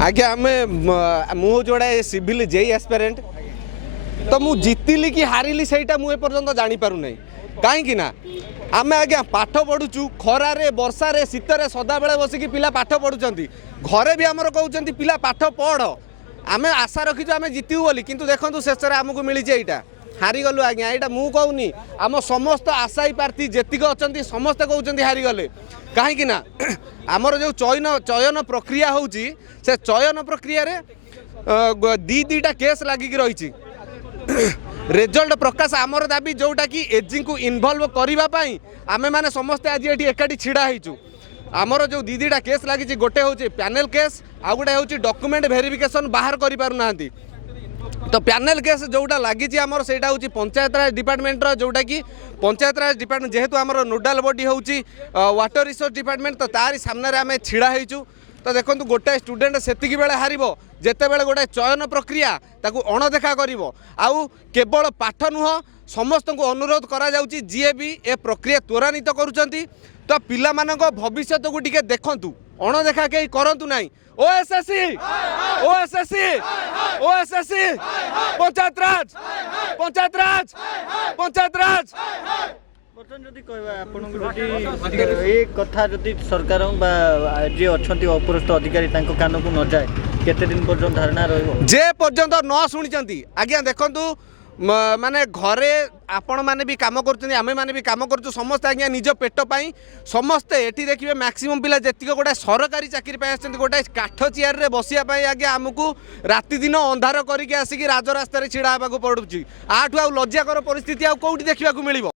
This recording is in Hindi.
आज्ञा मु जोड़ा सिविल जेई एस्पिरेंट तो मु जीतिली कि हारिली सेटा मु एपर्यंत जानी पारु नै कहीं ना आमे आज्ञा पाठ पढ़ुचु खरारे वर्षारे शीतरे सदा बेले बसिकी पिला पाठ पढ़ुचंती घरे भी आमर कहउचंती पिला पाठ पढ़ आमे आशा रखीचु आमे जीतू बोली किंतु देखंतु शेष रे हमकु मिली जे एटा हारी गलु आज्ञा एटा मु कहूनी आम समस्त आशायी प्रार्थी जेतिक अछंती समस्त कहउचंती हारी गले कहीं ना आमर जो चयन प्रक्रिया होउची से चयन प्रक्रिया रे दीटा केस लागिक रही रिजल्ट प्रकाश आमर दाबी जोटा कि एजी को इनवल्व करने आमे माने समस्ते आज ये एकाठी छिड़ा होइचु आमर जो दीटा केस लगी गोटे हूँ पैनल केस आ गोटे हूँ डॉक्यूमेंट वेरिफिकेशन बाहर कर पारु नांती तो पैनल केस जोटा लगी आमर से हूँ पंचायत राज डिपार्टमेंट जोटा कि पंचायत राज डिपार्टमेंट जेहेतु आमर नोडाल बॉडी हूँ वाटर रिसोर्स डिपार्टमेंट तो तारी सामने आम छिड़ा होइचु तो देखो गोटे स्टूडेंट सेतिकी बेले हारिबो जेते बेले गोटे चयन प्रक्रिया ताकू अणदेखा करिवो आउ केवल पाठ नुह समस्त को अनुरोध करा जाउची जीए भी ए प्रक्रिया त्वरान्वित करूचंती तो पिला मानक भविष्य को टिके देखंतु अणदेखा के करंतु नाही ओएसएससी ओएसएससी ओएसएससी पंचायत राज पंचायत राज पंचायत राज जदि कहवा एक कथा जदि सरकार जी अच्छा अपरस्थ अधिकारी कान को न जाए केते दिन पर्यंत धारणा रहिबो जे पर्यंत न शुणी आज्ञा देखंतु माने घरे आपण माने भी काम करछन आमे माने भी काम करछु समस्त आज्ञा निज पेट पाई समस्त एठी देखिबे मैक्सिमम पिला जेतिक गोटे सरकारी चाकरी पाई आछन गोटे काठ चेयर रे बसिया पाई आज्ञा हमकु राति दिन अंधार करिके आसिकी राजरास्ता रे छिड़ा हेबाकू पडुची आठु आ लज्जाकर परिस्थिति आ कोउठी देखिबाकू मिलिबो